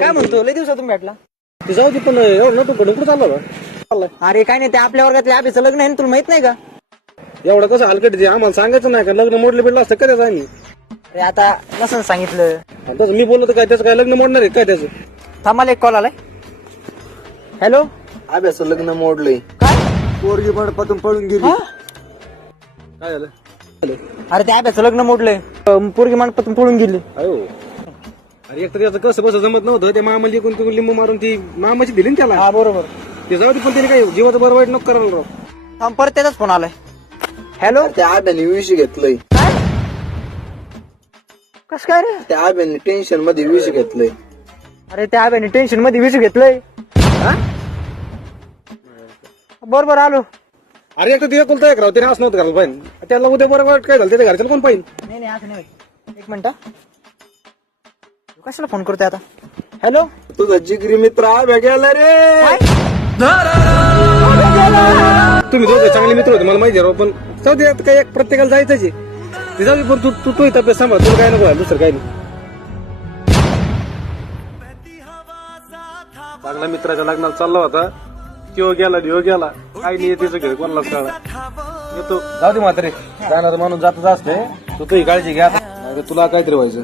काय म्हणतो लय दिवसातून भेटला. ते जाऊ दे पण एवढं नको कुठं चाललं अरे काय नाही ते आपल्या वर्गातल्या अभ्याचं लग्न आहे ना, तुला माहित नाही का? एवढं कसं हलकट ते आम्हाला सांगायचं नाही का लग्न मोडलं बिडलं असतं काय आम्ही अरे आता नसन सांगितलं. तसं मी बोललो तर काय त्याचं काय लग्न मोडणार आहे काय त्याचं थांबाला एक कॉल आलाय. हॅलो अभ्यास लग्न मोडलंय. काय? पोरगी मंडपातून पळून गेली. हा? काय झालं अरे त्या अभ्याचं लग्न मोडलंय. पोरगी मंडपातून पळून गेली. अयो अरे एक तर याचं कसं बस जमत नव्हतं त्या मामाला एकूण तिकडून लिंबू मारून ती मामाची दिली ना त्याला. हा बरोबर. ते जाऊ दे पण त्याने काय जीवाचं बरं वाईट नको करायला राव. थांब परत त्याचाच फोन आलाय. हॅलो त्या आब्याने विष घेतलंय. काय कस काय रे? त्या आब्याने टेन्शन मध्ये विष घेतलंय. अरे त्या अभ्याने टेन्शन मध्ये विष घेतलंय. बरोबर आलो. अरे एक तर तिला कोणता एक राव त्याने असं नव्हतं करायला पाहिजे. त्याला उद्या बरं वाईट काय झालं त्याच्या घरच्याला कोण पाहिजे. नाही नाही असं नाही. एक मिनिट कशाला फोन करतोय आता. हॅलो तुझा जिगरी मित्र आब्या गेला रे. तुम्ही दोघे चांगले मित्र होते मला माहिती आहे राव पण जाऊ दे आता काय एक प्रत्येकाला जायचंच आहे. ते जाऊ दे पण तू तू तू तब्येत सांभाळ तुला काय नको दुसरं काय नाही. चांगला मित्राच्या लग्नाला चालला होता किंवा गेला काय नाही त्याचं घर कोणालाच कळला. येतो जाऊ दे म्हातारे जाणार माणूस जातच असते तू तुझी काळजी घ्या तुला काहीतरी व्हायचं.